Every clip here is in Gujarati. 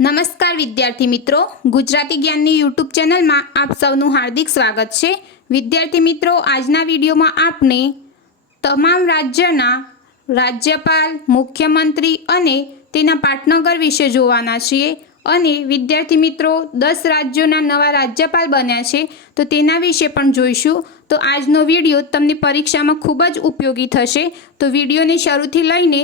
નમસ્કાર વિદ્યાર્થી મિત્રો, ગુજરાતી જ્ઞાનની યુટ્યુબ ચેનલમાં આપ સૌનું હાર્દિક સ્વાગત છે। વિદ્યાર્થી મિત્રો, આજના વિડીયોમાં આપણે તમામ રાજ્યના રાજ્યપાલ, મુખ્યમંત્રી અને તેના પાટનગર વિશે જોવાના છીએ। અને વિદ્યાર્થી મિત્રો, 10 રાજ્યોના નવા રાજ્યપાલ બન્યા છે તો તેના વિશે પણ જોઈશું। તો આજનો વિડીયો તમને પરીક્ષામાં ખૂબ જ ઉપયોગી થશે, તો વિડીયોને શરૂથી લઈને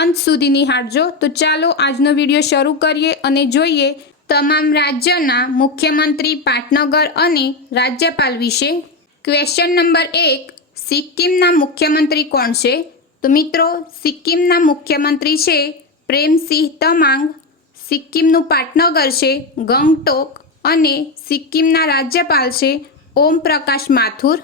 અંત સુધી નિહાળજો। તો ચાલો આજનો વિડીયો શરૂ કરીએ અને જોઈએ તમામ રાજ્યના મુખ્યમંત્રી, પાટનગર અને રાજ્યપાલ વિશે। ક્વેશ્ચન નંબર 1, સિક્કિમના મુખ્યમંત્રી કોણ છે? તો મિત્રો, સિક્કિમના મુખ્યમંત્રી છે પ્રેમસિંહ તમાંગ। સિક્કિમનું પાટનગર છે ગંગટોક અને સિક્કિમના રાજ્યપાલ છે ઓમ પ્રકાશ માથુર।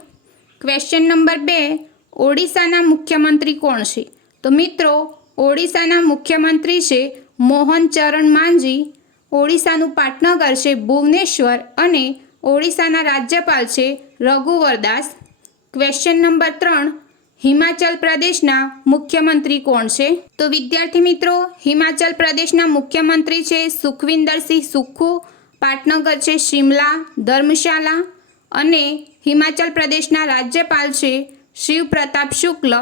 ક્વેશ્ચન નંબર 2, ઓડિશાના મુખ્યમંત્રી કોણ છે? તો મિત્રો, ઓડિશાના મુખ્યમંત્રી છે મોહન ચરણ માંઝી। ઓડિશાનું પાટનગર છે ભુવનેશ્વર અને ઓડિશાના રાજ્યપાલ છે રઘુવર દાસ। ક્વેશ્ચન નંબર 3, હિમાચલ પ્રદેશના મુખ્યમંત્રી કોણ છે? તો વિદ્યાર્થી મિત્રો, હિમાચલ પ્રદેશના મુખ્યમંત્રી છે સુખવિંદરસિંહ સુક્ખુ। પાટનગર છે શિમલા, ધર્મશાલા અને હિમાચલ પ્રદેશના રાજ્યપાલ છે શિવ પ્રતાપ શુક્લ।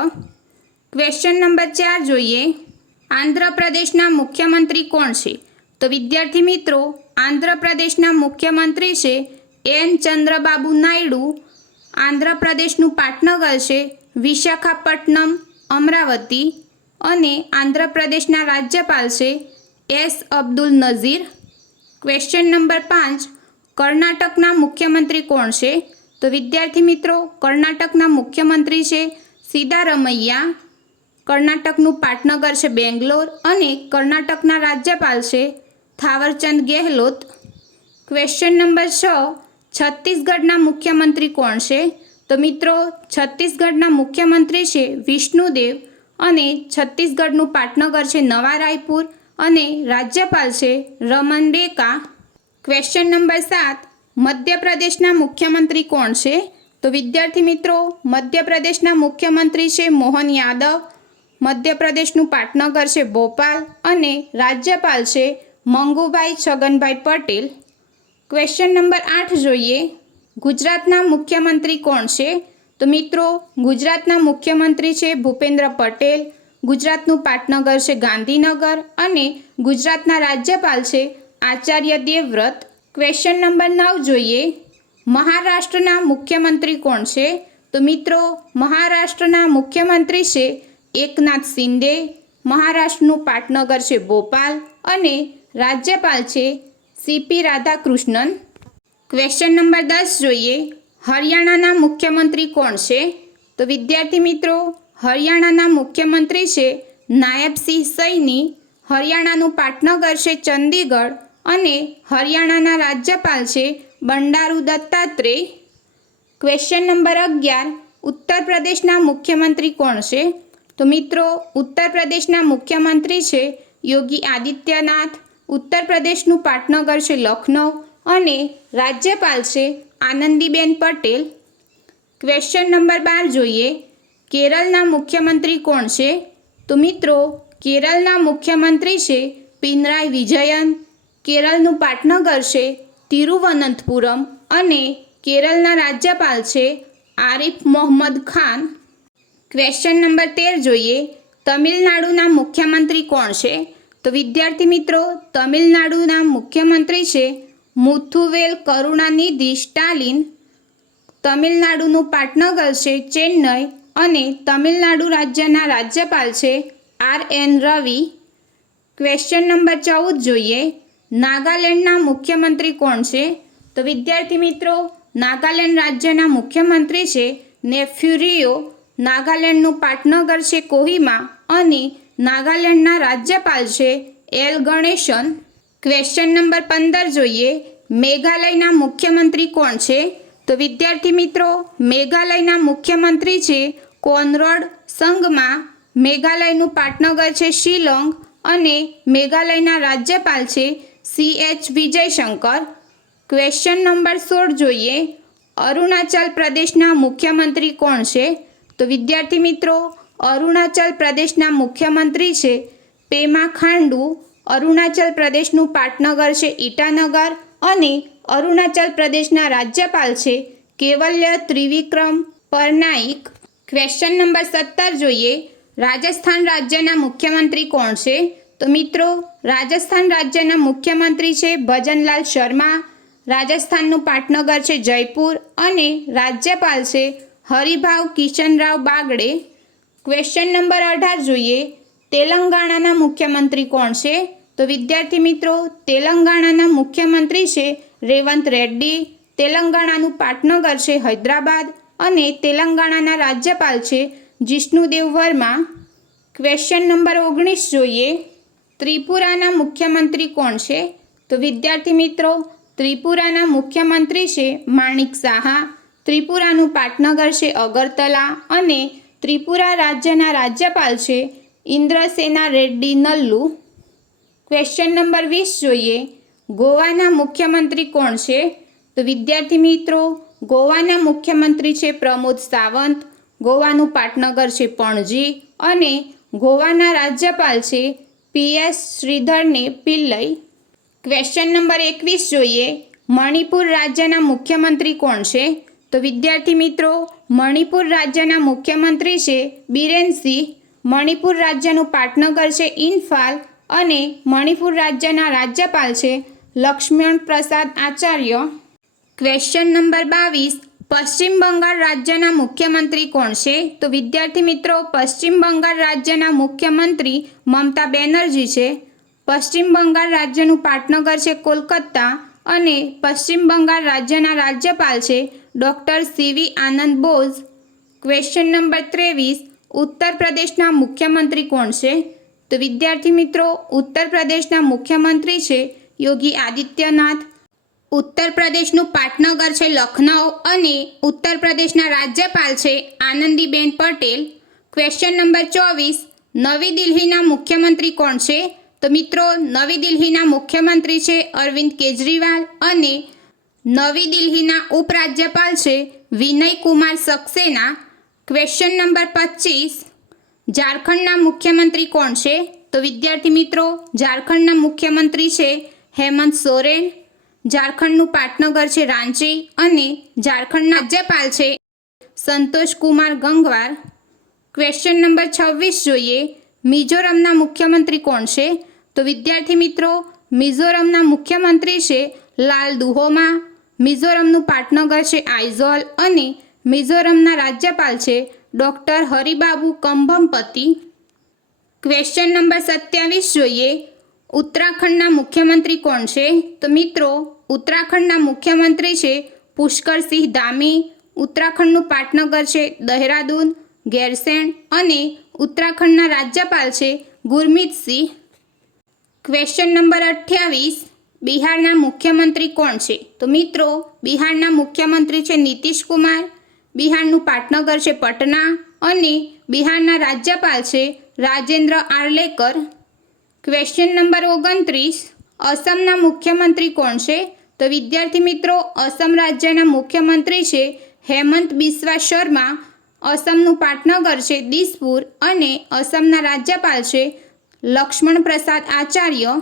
ક્વેશ્ચન નંબર 4 જોઈએ, આંધ્રપ્રદેશના મુખ્યમંત્રી કોણ છે? તો વિદ્યાર્થી મિત્રો, આંધ્રપ્રદેશના મુખ્યમંત્રી છે એન ચંદ્રબાબુ નાયડુ। આંધ્રપ્રદેશનું પાટનગર છે વિશાખાપટ્ટનમ, અમરાવતી અને આંધ્રપ્રદેશના રાજ્યપાલ છે S Abdul Nazeer. Question number 5, કર્ણાટકના મુખ્યમંત્રી કોણ છે? તો વિદ્યાર્થી મિત્રો, કર્ણાટકના મુખ્યમંત્રી છે સિદ્ધારમૈયા। કર્ણાટકનું પાટનગર છે બેંગ્લોર અને કર્ણાટકના રાજ્યપાલ છે થાવરચંદ ગેહલોત। ક્વેશ્ચન નંબર 6, છત્તીસગઢના મુખ્યમંત્રી કોણ છે? તો મિત્રો, છત્તીસગઢના મુખ્યમંત્રી છે વિષ્ણુદેવ અને છત્તીસગઢનું પાટનગર છે નવા રાયપુર અને રાજ્યપાલ છે રમન ડેકા। ક્વેશ્ચન નંબર 7, મધ્યપ્રદેશના મુખ્યમંત્રી કોણ છે? તો વિદ્યાર્થી મિત્રો, મધ્યપ્રદેશના મુખ્યમંત્રી છે મોહન યાદવ। મધ્યપ્રદેશનું પાટનગર છે ભોપાલ અને રાજ્યપાલ છે મંગુભાઈ છગનભાઈ પટેલ। ક્વેશ્ચન નંબર 8 જોઈએ, ગુજરાતના મુખ્યમંત્રી કોણ છે? તો મિત્રો, ગુજરાતના મુખ્યમંત્રી છે ભૂપેન્દ્ર પટેલ। ગુજરાતનું પાટનગર છે ગાંધીનગર અને ગુજરાતના રાજ્યપાલ છે આચાર્ય દેવવ્રત। ક્વેશ્ચન નંબર 9 જોઈએ, મહારાષ્ટ્રના મુખ્યમંત્રી કોણ છે? તો મિત્રો, મહારાષ્ટ્રના મુખ્યમંત્રી છે એકનાથ શિંદે। મહારાષ્ટ્રનું પાટનગર છે ભોપાલ અને રાજ્યપાલ છે સીપી રાધાકૃષ્ણન। ક્વેશ્ચન નંબર 10 જોઈએ, હરિયાણાના મુખ્યમંત્રી કોણ છે? તો વિદ્યાર્થી મિત્રો, હરિયાણાના મુખ્યમંત્રી છે નાયબસિંહ સૈની। હરિયાણાનું પાટનગર છે ચંદીગઢ અને હરિયાણાના રાજ્યપાલ છે બંડારુ દત્તાત્રેય। ક્વેશ્ચન નંબર 11, ઉત્તર પ્રદેશના મુખ્યમંત્રી કોણ છે? તો મિત્રો, ઉત્તર પ્રદેશના મુખ્યમંત્રી છે યોગી આદિત્યનાથ। ઉત્તર પ્રદેશનું પાટનગર છે લખનઉ અને રાજ્યપાલ છે આનંદીબેન પટેલ। ક્વેશ્ચન નંબર 12 જોઈએ, કેરળના મુખ્યમંત્રી કોણ છે? તો મિત્રો, કેરળના મુખ્યમંત્રી છે પિનરાઈ વિજયન। કેરળનું પાટનગર છે તિરુવનંતપુરમ અને કેરળના રાજ્યપાલ છે આરિફ મોહમ્મદ ખાન। ક્વેશ્ચન નંબર 13 જોઈએ, તમિલનાડુના મુખ્યમંત્રી કોણ છે? તો વિદ્યાર્થી મિત્રો, તમિલનાડુના મુખ્યમંત્રી છે મુથુવેલ કરુણાનિધિ સ્ટાલિન। તમિલનાડુનું પાટનગર છે ચેન્નઈ અને તમિલનાડુ રાજ્યના રાજ્યપાલ છે આર એન રવિ। ક્વેશ્ચન નંબર 14 જોઈએ, નાગાલેન્ડના મુખ્યમંત્રી કોણ છે? તો વિદ્યાર્થી મિત્રો, નાગાલેન્ડ રાજ્યના મુખ્યમંત્રી છે નેફ્યુ રિયો। નાગાલેન્ડનું પાટનગર છે કોહિમા અને નાગાલેન્ડના રાજ્યપાલ છે એલ ગણેશન। ક્વેશ્ચન નંબર 15 જોઈએ, મેઘાલયના મુખ્યમંત્રી કોણ છે? તો વિદ્યાર્થી મિત્રો, મેઘાલયના મુખ્યમંત્રી છે કોનરોડ સંગમા। મેઘાલયનું પાટનગર છે શિલોંગ અને મેઘાલયના રાજ્યપાલ છે CH વિજયશંકર। ક્વેશ્ચન નંબર 16 જોઈએ, અરુણાચલ પ્રદેશના મુખ્યમંત્રી કોણ છે? તો વિદ્યાર્થી મિત્રો, અરુણાચલ પ્રદેશના મુખ્યમંત્રી છે પેમા ખાંડુ। અરુણાચલ પ્રદેશનું પાટનગર છે ઈટાનગર અને અરુણાચલ પ્રદેશના રાજ્યપાલ છે કેવલ્ય ત્રિવિક્રમ પરનાઈક. ક્વેશ્ચન નંબર 17 જોઈએ. રાજસ્થાન રાજ્યના મુખ્યમંત્રી કોણ છે? તો મિત્રો રાજસ્થાન રાજ્યના મુખ્યમંત્રી છે ભજનલાલ શર્મા. રાજસ્થાનનું પાટનગર છે જયપુર અને રાજ્યપાલ છે હરિભાવ કિશનરાવ બાગડે. ક્વેશ્ચન નંબર 18 જોઈએ. તેલંગાણાના મુખ્યમંત્રી કોણ છે? તો વિદ્યાર્થી મિત્રો તેલંગાણાના મુખ્યમંત્રી છે રેવંત રેડ્ડી. તેલંગાણાનું પાટનગર છે હૈદરાબાદ અને તેલંગાણાના રાજ્યપાલ છે જિષ્ણુદેવ વર્મા. ક્વેશ્ચન નંબર 19 જોઈએ. ત્રિપુરાના મુખ્યમંત્રી કોણ છે? તો વિદ્યાર્થી મિત્રો ત્રિપુરાના મુખ્યમંત્રી છે માણિક સાહા. ત્રિપુરાનું પાટનગર છે અગરતલા અને ત્રિપુરા રાજ્યના રાજ્યપાલ છે ઇન્દ્રસેના રેડ્ડી નલ્લુ. ક્વેશ્ચન નંબર 20 જોઈએ. ગોવાના મુખ્યમંત્રી કોણ છે? તો વિદ્યાર્થી મિત્રો ગોવાના મુખ્યમંત્રી છે પ્રમોદ સાવંત. ગોવાનું પાટનગર છે પણજી અને ગોવાના રાજ્યપાલ છે PS શ્રીધરને પિલ્લઈ. ક્વેશ્ચન નંબર 21 જોઈએ. મણિપુર રાજ્યના મુખ્યમંત્રી કોણ છે? તો વિદ્યાર્થી મિત્રો મણિપુર રાજ્યના મુખ્યમંત્રી છે બિરેન સિંહ. મણિપુર રાજ્યનું પાટનગર છે ઇમ્ફાલ અને મણિપુર રાજ્યના રાજ્યપાલ છે લક્ષ્મણ પ્રસાદ આચાર્ય. Question number 22. પશ્ચિમ બંગાળ રાજ્યના મુખ્યમંત્રી કોણ છે? તો વિદ્યાર્થી મિત્રો પશ્ચિમ બંગાળ રાજ્યના મુખ્યમંત્રી મમતા બેનર્જી છે. પશ્ચિમ બંગાળ રાજ્યનું પાટનગર છે કોલકાતા અને પશ્ચિમ બંગાળ રાજ્યના રાજ્યપાલ છે doctor CV Anand Bose. Question number 23. ઉત્તર પ્રદેશના મુખ્યમંત્રી કોણ છે? તો વિદ્યાર્થી મિત્રો ઉત્તર પ્રદેશના મુખ્યમંત્રી છે યોગી આદિત્યનાથ. ઉત્તર પ્રદેશનું પાટનગર છે લખનઉ અને ઉત્તર પ્રદેશના રાજ્યપાલ છે આનંદીબેન પટેલ. Question number 24. નવી દિલ્હીના મુખ્યમંત્રી કોણ છે? તો મિત્રો નવી દિલ્હીના મુખ્યમંત્રી છે અરવિંદ કેજરીવાલ અને નવી દિલ્હીના ઉપરાજ્યપાલ છે વિનય કુમાર સક્સેના. Question number 25. ઝારખંડના મુખ્યમંત્રી કોણ છે? તો વિદ્યાર્થી મિત્રો ઝારખંડના મુખ્યમંત્રી છે હેમંત સોરેન. ઝારખંડનું પાટનગર છે રાંચી અને ઝારખંડના રાજ્યપાલ છે સંતોષ કુમાર ગંગવાર. ક્વેશ્ચન નંબર 26 જોઈએ. મિઝોરમના મુખ્યમંત્રી કોણ છે? તો વિદ્યાર્થી મિત્રો મિઝોરમના મુખ્યમંત્રી છે લાલ દુહોમા. મિઝોરમનું પાટનગર છે આઇઝોલ અને મિઝોરમના રાજ્યપાલ છે ડૉક્ટર હરિબાબુ કંભમપતિ. ક્વેશ્ચન નંબર 27 જોઈએ. ઉત્તરાખંડના મુખ્યમંત્રી કોણ છે? તો મિત્રો ઉત્તરાખંડના મુખ્યમંત્રી છે પુષ્કરસિંહ ધામી. ઉત્તરાખંડનું પાટનગર છે દહેરાદૂન ગેરસેણ અને ઉત્તરાખંડના રાજ્યપાલ છે ગુરમીત સિંહ. Question number 28. બિહારના મુખ્યમંત્રી કોણ છે? તો મિત્રો બિહારના મુખ્યમંત્રી છે નીતિશ કુમાર. બિહારનું પાટનગર છે પટના અને બિહારના રાજ્યપાલ છે રાજેન્દ્ર આર્લેકર. Question number 29. અસમના મુખ્યમંત્રી કોણ છે? તો વિદ્યાર્થી મિત્રો અસમ રાજ્યના મુખ્યમંત્રી છે હેમંત બિસ્વા શર્મા. અસમનું પાટનગર છે દિસપુર અને અસમના રાજ્યપાલ છે લક્ષ્મણ પ્રસાદ આચાર્ય.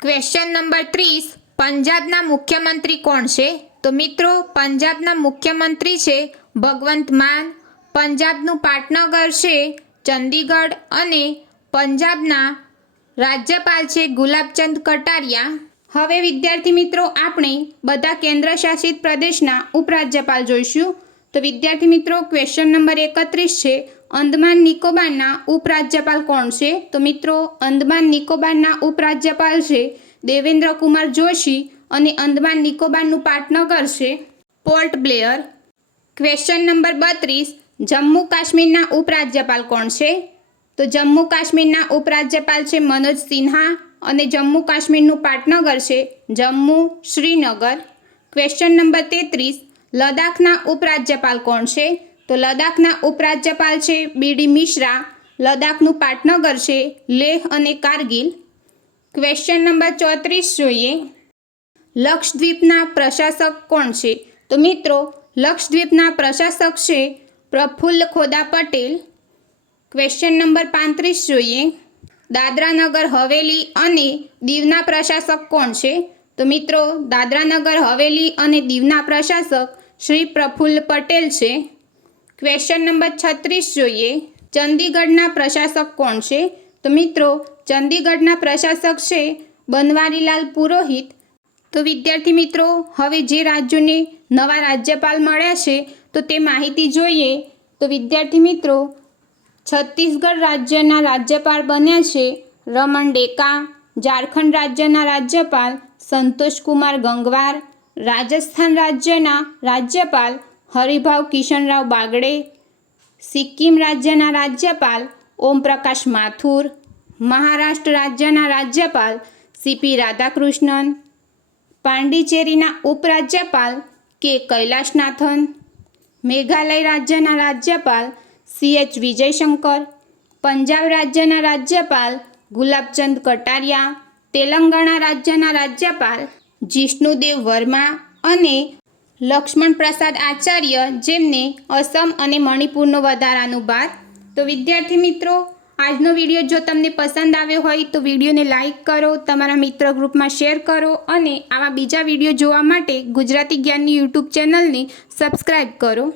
Question number 30. પંજાબના મુખ્યમંત્રી કોણ છે? તો મિત્રો પંજાબના મુખ્યમંત્રી છે ભગવંત માન. પંજાબનું પાટનગર છે ચંદીગઢ અને પંજાબના રાજ્યપાલ છે ગુલાબચંદ કટારિયા. હવે વિદ્યાર્થી મિત્રો આપણે બધા કેન્દ્રશાસિત પ્રદેશના ઉપરાજ્યપાલ જોઈશું. તો વિદ્યાર્થી મિત્રો ક્વેશ્ચન નંબર 31 છે. અંદમાન નિકોબારના ઉપરાજ્યપાલ કોણ છે? તો મિત્રો અંદમાન નિકોબારના ઉપરાજ્યપાલ છે દેવેન્દ્ર કુમાર જોશી અને અંદમાન નિકોબારનું પાટનગર છે પોર્ટ બ્લેયર. Question number 32. જમ્મુ કાશ્મીરના ઉપરાજ્યપાલ કોણ છે? તો જમ્મુ કાશ્મીરના ઉપરાજ્યપાલ છે મનોજ સિન્હા અને જમ્મુ કાશ્મીરનું પાટનગર છે જમ્મુ શ્રીનગર. Question number 33. લદ્દાખના ઉપરાજ્યપાલ કોણ છે? તો લદ્દાખના ઉપરાજ્યપાલ છે BD મિશ્રા. લદ્દાખનું પાટનગર છે લેહ અને કારગિલ. ક્વેશ્ચન નંબર 34 જોઈએ. લક્ષદ્વીપના પ્રશાસક કોણ છે? તો મિત્રો લક્ષદ્વીપના પ્રશાસક છે પ્રફુલ્લ ખોદા પટેલ. ક્વેશ્ચન નંબર 35 જોઈએ. દાદરા નગર હવેલી અને દીવના પ્રશાસક કોણ છે? તો મિત્રો દાદરા નગર હવેલી અને દીવના પ્રશાસક શ્રી પ્રફુલ્લ પટેલ છે. ક્વેશ્ચન નંબર 36 જોઈએ. ચંદીગઢના પ્રશાસક કોણ છે? તો મિત્રો ચંદીગઢના પ્રશાસક છે બનવારીલાલ પુરોહિત. તો વિદ્યાર્થી મિત્રો હવે જે રાજ્યોને નવા રાજ્યપાલ મળ્યા છે તો તે માહિતી જોઈએ. તો વિદ્યાર્થી મિત્રો છત્તીસગઢ રાજ્યના રાજ્યપાલ બન્યા છે રમણ ડેકા. ઝારખંડ રાજ્યના રાજ્યપાલ સંતોષકુમાર ગંગવાર. રાજસ્થાન રાજ્યના રાજ્યપાલ હરિભાવ કિશનરાવ બાગડે. સિક્કિમ રાજ્યના રાજ્યપાલ ઓમપ્રકાશ માથુર. મહારાષ્ટ્ર રાજ્યના રાજ્યપાલ સીપી રાધાકૃષ્ણન. પાંડિચેરીના ઉપરાજ્યપાલ કે કૈલાશનાથન. મેઘાલય રાજ્યના રાજ્યપાલ CH વિજયશંકર. પંજાબ રાજ્યના રાજ્યપાલ ગુલાબચંદ કટારિયા. તેલંગાણા રાજ્યના રાજ્યપાલ જિષ્ણુદેવ વર્મા અને લક્ષ્મણ પ્રસાદ આચાર્ય, જેમને અસમ અને મણિપુરનો વધારાનું ભાર. તો વિદ્યાર્થી મિત્રો આજનો વિડીયો જો તમને પસંદ આવ્યો હોય તો વિડીયોને લાઇક કરો, તમારા મિત્ર ગ્રુપમાં શેર કરો અને આવા બીજા વિડીયો જોવા માટે ગુજરાતી જ્ઞાનની યુટ્યુબ ચેનલને સબસ્ક્રાઈબ કરો.